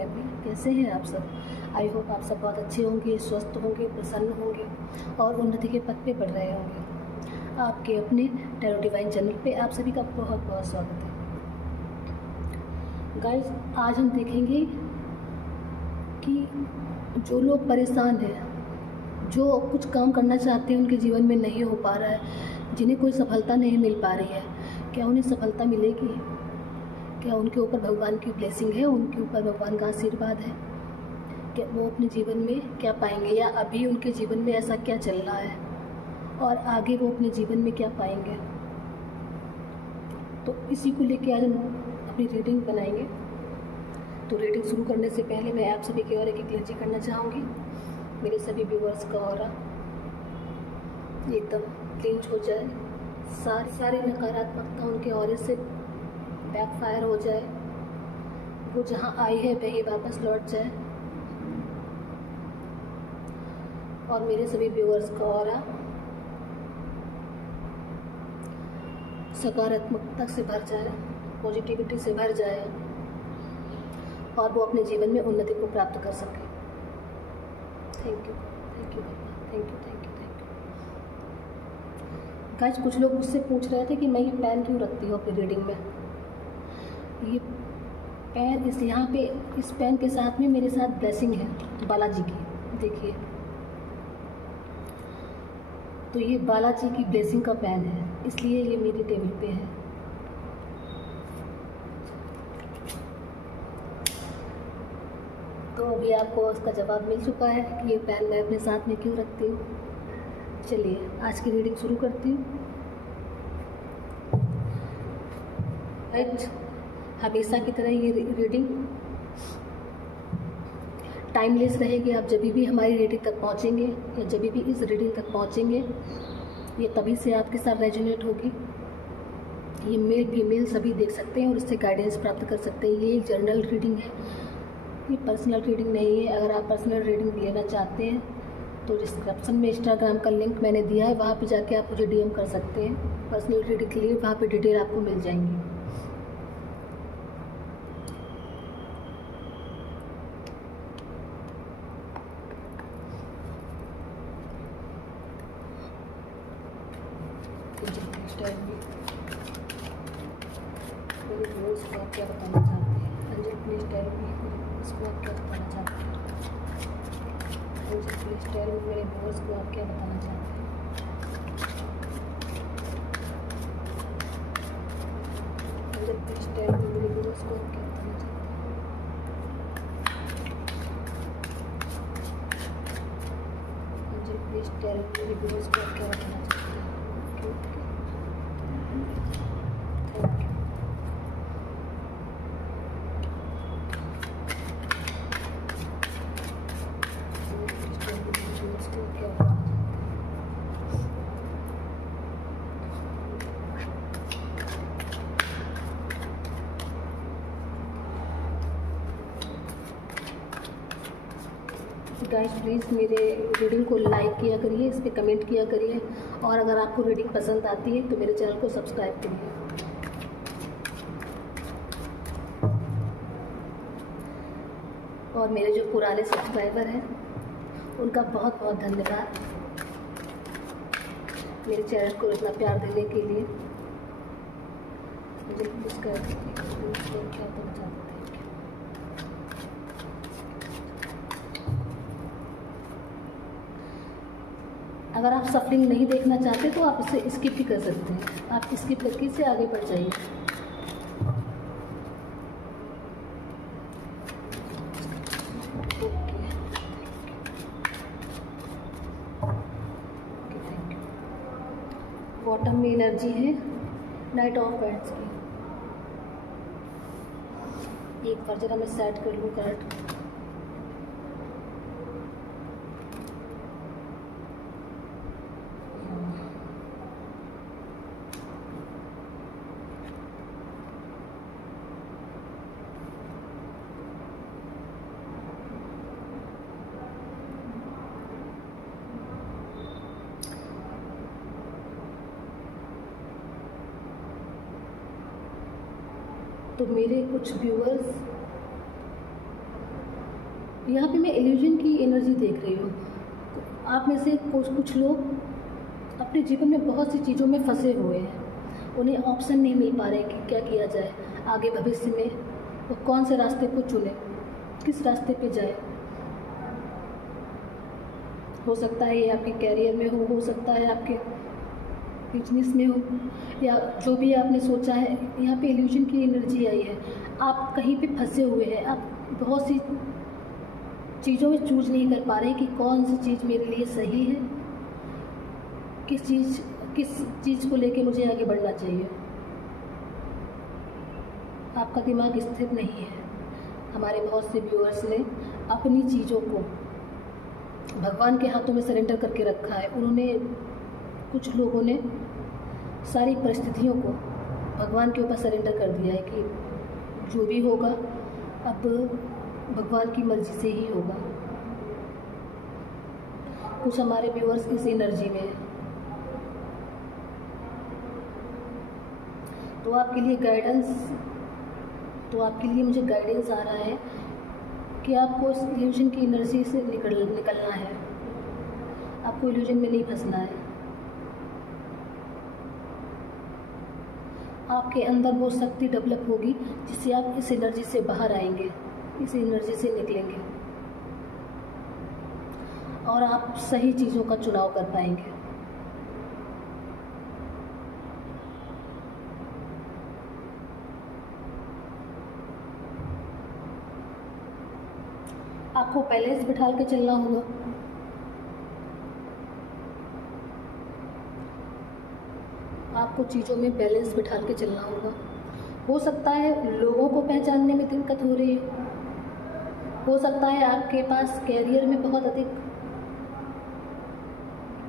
Family, कैसे हैं आप सब। आई होप आप सब बहुत अच्छे होंगे, स्वस्थ होंगे, प्रसन्न होंगे और उन्नति के पथ पे बढ़ रहे होंगे। आपके अपने टैरो डिवाइन चैनल पे आप सभी का बहुत बहुत स्वागत है। गाइस, आज हम देखेंगे कि जो लोग परेशान हैं, जो कुछ काम करना चाहते हैं उनके जीवन में नहीं हो पा रहा है, जिन्हें कोई सफलता नहीं मिल पा रही है, क्या उन्हें सफलता मिलेगी? क्या उनके ऊपर भगवान की ब्लेसिंग है, उनके ऊपर भगवान का आशीर्वाद है? क्या वो अपने जीवन में क्या पाएंगे, या अभी उनके जीवन में ऐसा क्या चल रहा है और आगे वो अपने जीवन में क्या पाएंगे? तो इसी को लेके आज हम अपनी रीडिंग बनाएंगे। तो रीडिंग शुरू करने से पहले मैं आप सभी की और एक क्लेंजिंग करना चाहूँगी। मेरे सभी व्यूअर्स का ऑरा एकदम क्लींज हो जाए, सारी नकारात्मकता उनके ऑरे से बैकफायर हो जाए, वो जहाँ आई है वहीं वापस लौट जाए और मेरे सभी व्यूअर्स का ऑरा सकारात्मकता से भर जाए, पॉजिटिविटी से भर जाए और वो अपने जीवन में उन्नति को प्राप्त कर सके। Thank you Baba, thank you. Guys, कुछ लोग मुझसे पूछ रहे थे कि मैं ये पेन क्यों रखती हूँ अपनी रीडिंग में। ये पेन यहाँ पे इस पेन के साथ में मेरे साथ ब्लेसिंग है बालाजी की, देखिए। तो ये बालाजी की ब्लेसिंग का पेन है, इसलिए ये मेरी टेबल पे है। तो अभी आपको उसका जवाब मिल चुका है कि ये पेन मैं अपने साथ में क्यों रखती हूँ। चलिए आज की रीडिंग शुरू करती हूँ। हमेशा की तरह ये रीडिंग टाइमलेस रहेगी। आप जब भी हमारी रीडिंग तक पहुँचेंगे या जब भी इस रीडिंग तक पहुँचेंगे, ये तभी से आपके साथ रेजोनेट होगी। ये मेल फीमेल सभी देख सकते हैं और इससे गाइडेंस प्राप्त कर सकते हैं। ये एक जनरल रीडिंग है, ये पर्सनल रीडिंग नहीं है। अगर आप पर्सनल रीडिंग लेना चाहते हैं तो डिस्क्रिप्शन में इंस्टाग्राम का लिंक मैंने दिया है, वहाँ पे जाके आप मुझे डीएम कर सकते हैं पर्सनल रीडिंग के लिए। वहाँ पे डिटेल आपको मिल जाएंगी। मेरे व्यूअर्स को आप क्या बताना चाहते हैं? अंजल प्लीज टेल मी, इसको आप क्या बताना चाहते हैं? अंजल प्लीज टेल मी, मेरे व्यूअर्स को आप क्या बताना चाहते हैं? अंजल प्लीज टेल मी, मेरे व्यूअर्स को आप क्या बताना चाहते हैं? अंजल प्लीज टेल मी, मेरे व्यूअर्स को आप क्या बताना चाहते हैं? गाइस, प्लीज़ मेरे रीडिंग को लाइक किया करिए, इस पर कमेंट किया करिए और अगर आपको रीडिंग पसंद आती है तो मेरे चैनल को सब्सक्राइब करिए। और मेरे जो पुराने सब्सक्राइबर हैं उनका बहुत बहुत धन्यवाद मेरे चैनल को इतना प्यार देने के लिए। मुझे प्लीज़ क्या बताना चाहते हैं? अगर आप सफरिंग नहीं देखना चाहते तो आप इसे स्किप भी कर सकते हैं। आप स्किप करके इसे आगे बढ़ जाइए। बॉटम में एनर्जी है नाइट ऑफ पैंट्स की। एक बार जरा मैं सेट कर लूँ कार्ड। तो मेरे कुछ व्यूअर्स यहाँ पे मैं इल्यूजन की एनर्जी देख रही हूँ। आप में से कुछ लोग अपने जीवन में बहुत सी चीज़ों में फंसे हुए हैं, उन्हें ऑप्शन नहीं मिल पा रहे कि क्या किया जाए आगे भविष्य में, वो कौन से रास्ते को चुने, किस रास्ते पे जाए। हो सकता है ये आपके कैरियर में हो सकता है आपके बिजनेस में हो, या जो भी आपने सोचा है। यहाँ पे इल्यूजन की एनर्जी आई है, आप कहीं पे फंसे हुए हैं, आप बहुत सी चीज़ों में चूज नहीं कर पा रहे कि कौन सी चीज़ मेरे लिए सही है, किस चीज़ को लेके मुझे आगे बढ़ना चाहिए। आपका दिमाग स्थिर नहीं है। हमारे बहुत से व्यूअर्स ने अपनी चीज़ों को भगवान के हाथों में सरेंडर करके रखा है। उन्होंने, कुछ लोगों ने सारी परिस्थितियों को भगवान के ऊपर सरेंडर कर दिया है कि जो भी होगा अब भगवान की मर्जी से ही होगा। कुछ हमारे व्यूअर्स इस एनर्जी में है, तो आपके लिए मुझे गाइडेंस आ रहा है कि आपको इस इल्यूजन की एनर्जी से निकलना है। आपको इल्यूजन में नहीं फंसना है। आपके अंदर वो शक्ति डेवलप होगी जिससे आप इस एनर्जी से बाहर आएंगे, इस एनर्जी से निकलेंगे और आप सही चीज़ों का चुनाव कर पाएंगे। आपको बैलेंस बिठा के चलना होगा। आपको चीज़ों में बैलेंस बिठा के चलना होगा। हो सकता है लोगों को पहचानने में दिक्कत हो रही है, हो सकता है आपके पास कैरियर में बहुत अधिक,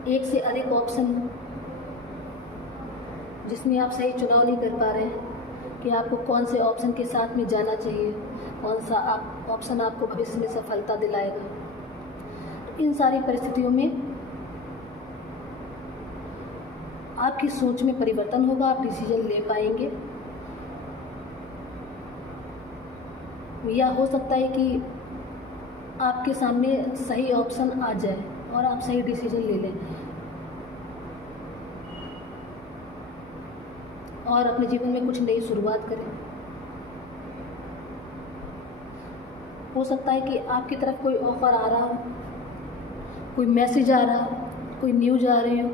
एक से अधिक ऑप्शन हो जिसमें आप सही चुनाव नहीं कर पा रहे हैं कि आपको कौन से ऑप्शन के साथ में जाना चाहिए, कौन सा ऑप्शन आपको भविष्य में सफलता दिलाएगा। इन सारी परिस्थितियों में आपकी सोच में परिवर्तन होगा, आप डिसीजन ले पाएंगे। या हो सकता है कि आपके सामने सही ऑप्शन आ जाए और आप सही डिसीजन ले लें और अपने जीवन में कुछ नई शुरुआत करें। हो सकता है कि आपकी तरफ कोई ऑफर आ रहा हो, कोई मैसेज आ रहा हो, कोई न्यूज आ रही हो।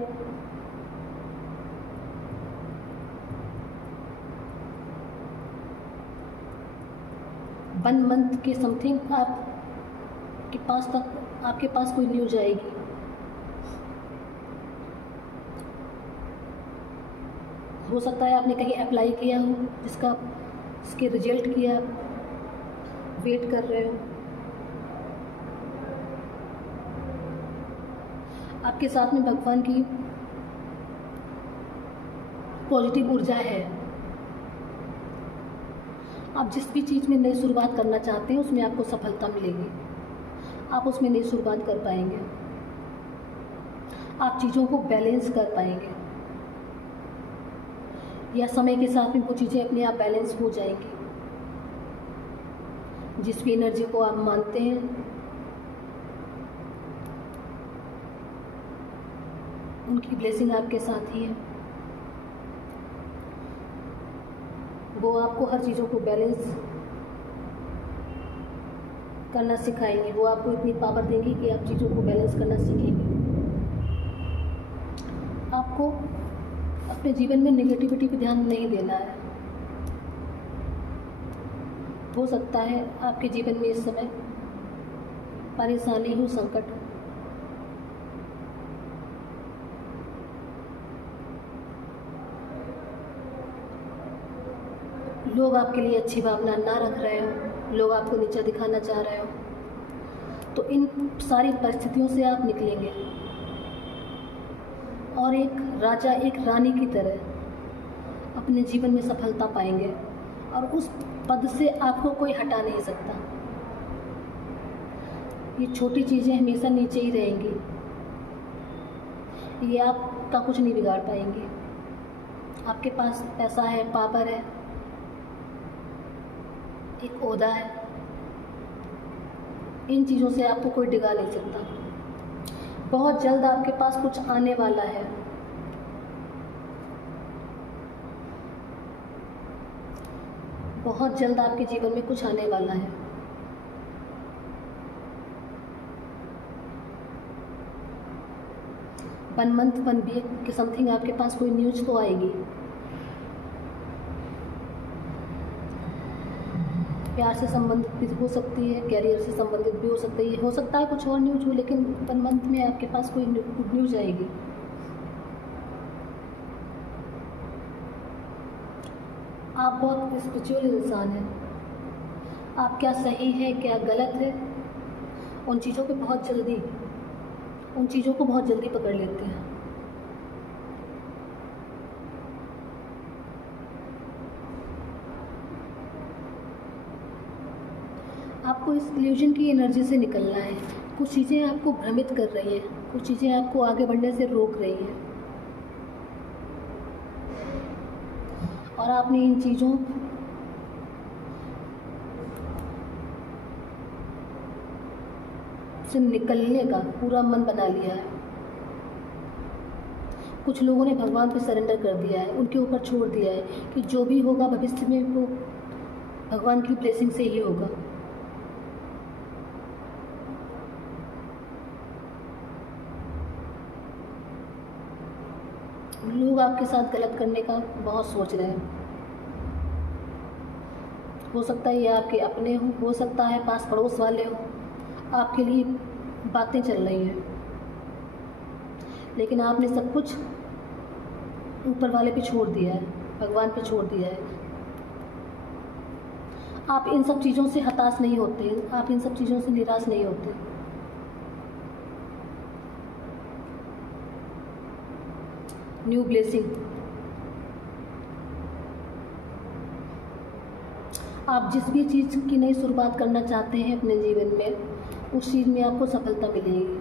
वन मंथ के समथिंग आपके पास कोई न्यूज आएगी। हो सकता है आपने कहीं अप्लाई किया हो जिसके रिजल्ट की आप वेट कर रहे हो। आपके साथ में भगवान की पॉजिटिव ऊर्जा है। आप जिस भी चीज़ में नई शुरुआत करना चाहते हैं उसमें आपको सफलता मिलेगी, आप उसमें नई शुरुआत कर पाएंगे, आप चीज़ों को बैलेंस कर पाएंगे, या समय के साथ में वो चीज़ें अपने आप बैलेंस हो जाएंगी। जिस भी एनर्जी को आप मानते हैं उनकी ब्लेसिंग आपके साथ ही है। वो आपको हर चीज़ों को बैलेंस करना सिखाएंगे। वो आपको इतनी पावर देंगे कि आप चीज़ों को बैलेंस करना सीखेंगे। आपको अपने जीवन में नेगेटिविटी पे ध्यान नहीं देना है। हो सकता है आपके जीवन में इस समय परेशानी हो, संकट हो, लोग आपके लिए अच्छी भावना ना रख रहे हो, लोग आपको नीचा दिखाना चाह रहे हो, तो इन सारी परिस्थितियों से आप निकलेंगे और एक राजा, एक रानी की तरह अपने जीवन में सफलता पाएंगे और उस पद से आपको कोई हटा नहीं सकता। ये छोटी चीज़ें हमेशा नीचे ही रहेंगी, ये आपका कुछ नहीं बिगाड़ पाएंगे। आपके पास पैसा है, पावर है, एक ओहदा है, इन चीज़ों से आपको कोई डिगा नहीं सकता। बहुत जल्द आपके पास कुछ आने वाला है। बहुत जल्द आपके जीवन में कुछ आने वाला है। वन मंथ 1 वीक के समथिंग आपके पास कोई न्यूज़ तो आएगी। प्यार से संबंधित भी हो सकती है, कैरियर से संबंधित भी हो सकती है, हो सकता है कुछ और न्यूज़ हो, लेकिन 1 मंथ में आपके पास कोई गुड न्यूज़ आएगी। आप बहुत स्पिरिचुअल इंसान हैं। आप क्या सही है क्या गलत है, उन चीज़ों को बहुत जल्दी पकड़ लेते हैं। आपको इस इल्यूजन की एनर्जी से निकलना है। कुछ चीज़ें आपको भ्रमित कर रही हैं, कुछ चीज़ें आपको आगे बढ़ने से रोक रही हैं, और आपने इन चीज़ों से निकलने का पूरा मन बना लिया है। कुछ लोगों ने भगवान पे सरेंडर कर दिया है, उनके ऊपर छोड़ दिया है कि जो भी होगा भविष्य में वो भगवान की ब्लेसिंग से ही होगा। लोग आपके साथ गलत करने का बहुत सोच रहे हैं। हो सकता है ये आपके अपने हों, हो सकता है पास पड़ोस वाले हों, आपके लिए बातें चल रही हैं, लेकिन आपने सब कुछ ऊपर वाले पे छोड़ दिया है, भगवान पे छोड़ दिया है। आप इन सब चीज़ों से हताश नहीं होते, आप इन सब चीज़ों से निराश नहीं होते। न्यू ब्लेसिंग, आप जिस भी चीज़ की नई शुरुआत करना चाहते हैं अपने जीवन में, उस चीज़ में आपको सफलता मिलेगी।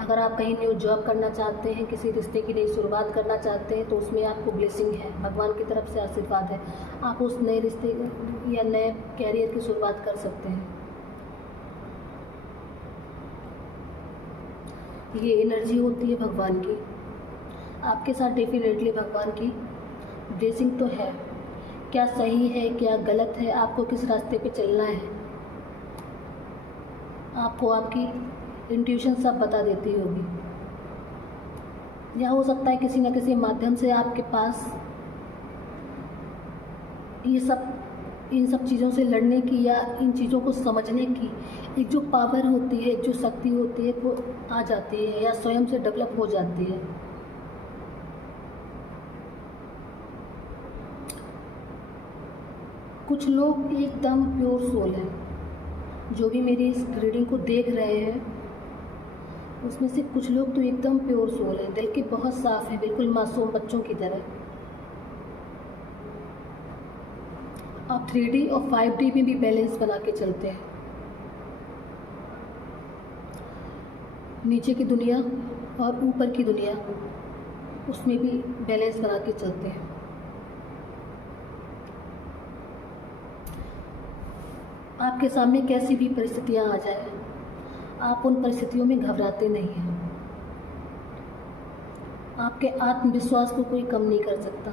अगर आप कहीं न्यू जॉब करना चाहते हैं, किसी रिश्ते की नई शुरुआत करना चाहते हैं, तो उसमें आपको ब्लेसिंग है, भगवान की तरफ से आशीर्वाद है। आप उस नए रिश्ते या नए कैरियर की शुरुआत कर सकते हैं। ये एनर्जी होती है भगवान की। आपके साथ डेफिनेटली भगवान की ब्लेसिंग तो है। क्या सही है क्या गलत है, आपको किस रास्ते पे चलना है, आपको आपकी इंट्यूशन सब बता देती होगी। या हो सकता है किसी न किसी माध्यम से आपके पास इन सब चीज़ों से लड़ने की या इन चीज़ों को समझने की एक जो पावर होती है, एक जो शक्ति होती है, वो आ जाती है या स्वयं से डेवलप हो जाती है। कुछ लोग एकदम प्योर सोल हैं, जो भी मेरी इस रीडिंग को देख रहे हैं उसमें से कुछ लोग तो एकदम प्योर सोल हैं, दिल के बहुत साफ हैं, बिल्कुल मासूम बच्चों की तरह। आप 3D और 5D में भी बैलेंस बना के चलते हैं। नीचे की दुनिया और ऊपर की दुनिया, उसमें भी बैलेंस बना के चलते हैं। आपके सामने कैसी भी परिस्थितियां आ जाए, आप उन परिस्थितियों में घबराते नहीं हैं। आपके आत्मविश्वास को कोई कम नहीं कर सकता,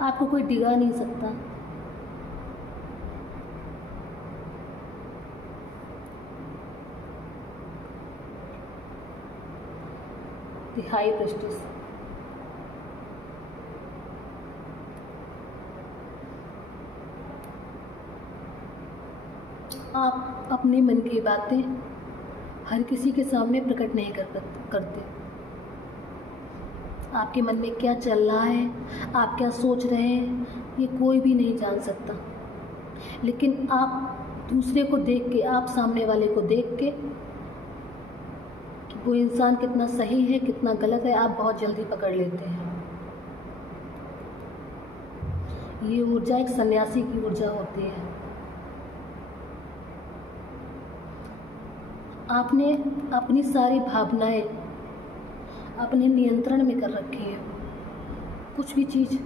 आपको कोई डिगा नहीं सकता। द हाई प्रीस्टेस, आप अपने मन की बातें हर किसी के सामने प्रकट नहीं करते। आपके मन में क्या चल रहा है, आप क्या सोच रहे हैं, ये कोई भी नहीं जान सकता। लेकिन आप दूसरे को देख के, आप सामने वाले को देख के कि वो इंसान कितना सही है कितना गलत है, आप बहुत जल्दी पकड़ लेते हैं। ये ऊर्जा एक सन्यासी की ऊर्जा होती है। आपने अपनी सारी भावनाएं अपने नियंत्रण में कर रखी हैं। कुछ भी चीज़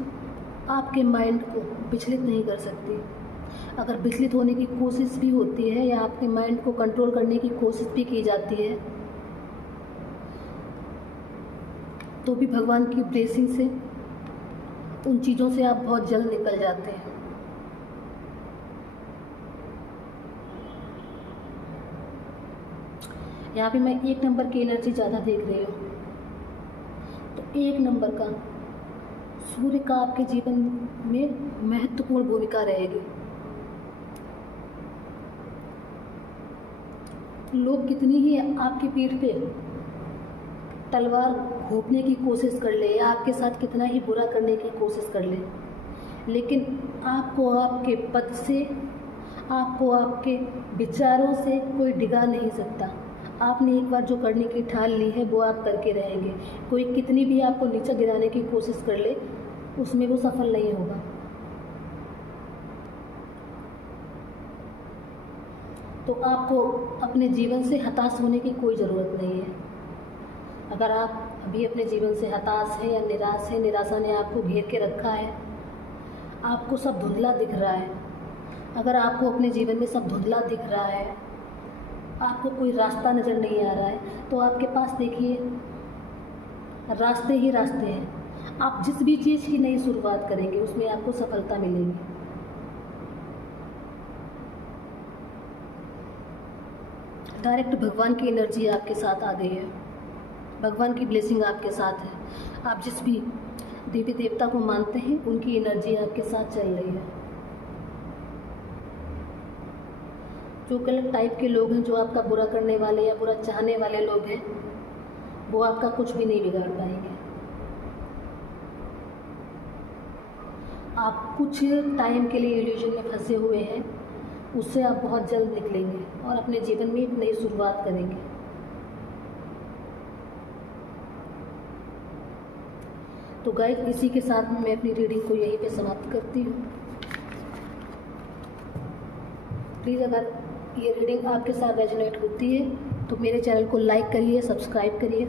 आपके माइंड को विचलित नहीं कर सकती। अगर विचलित होने की कोशिश भी होती है या आपके माइंड को कंट्रोल करने की कोशिश भी की जाती है, तो भी भगवान की ब्लेसिंग से उन चीज़ों से आप बहुत जल्द निकल जाते हैं। यहाँ पे मैं 1 नंबर की एनर्जी ज़्यादा देख रही हूँ। तो 1 नंबर का सूर्य का आपके जीवन में महत्वपूर्ण भूमिका रहेगी। लोग कितनी ही आपकी पीठ पे तलवार घोंपने की कोशिश कर ले या आपके साथ कितना ही बुरा करने की कोशिश कर ले, लेकिन आपको आपके पद से, आपको आपके विचारों से कोई डिगा नहीं सकता। आपने एक बार जो करने की ठान ली है वो आप करके रहेंगे। कोई कितनी भी आपको नीचे गिराने की कोशिश कर ले, उसमें वो सफल नहीं होगा। तो आपको अपने जीवन से हताश होने की कोई ज़रूरत नहीं है। अगर आप अभी अपने जीवन से हताश हैं या निराश हैं, निराशा ने आपको घेर के रखा है, आपको सब धुंधला दिख रहा है, अगर आपको अपने जीवन में सब धुंधला दिख रहा है, आपको कोई रास्ता नज़र नहीं आ रहा है, तो आपके पास देखिए रास्ते ही रास्ते हैं। आप जिस भी चीज़ की नई शुरुआत करेंगे उसमें आपको सफलता मिलेगी। डायरेक्ट भगवान की एनर्जी आपके साथ आ गई है, भगवान की ब्लेसिंग आपके साथ है। आप जिस भी देवी देवता को मानते हैं उनकी एनर्जी आपके साथ चल रही है। जो गलत टाइप के लोग हैं, जो आपका बुरा करने वाले या बुरा चाहने वाले लोग हैं, वो आपका कुछ भी नहीं बिगाड़ पाएंगे। आप कुछ टाइम के लिए इल्यूजन में फंसे हुए हैं, उससे आप बहुत जल्द निकलेंगे और अपने जीवन में एक नई शुरुआत करेंगे। तो गाइस, इसी के साथ मैं अपनी रीडिंग को यहीं पे समाप्त करती हूँ। प्लीज़ अगर ये रीडिंग आपके साथ रेजोनेट होती है तो मेरे चैनल को लाइक करिए, सब्सक्राइब करिए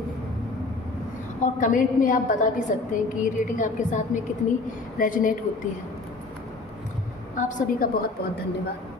और कमेंट में आप बता भी सकते हैं कि ये रीडिंग आपके साथ में कितनी रेजोनेट होती है। आप सभी का बहुत बहुत धन्यवाद।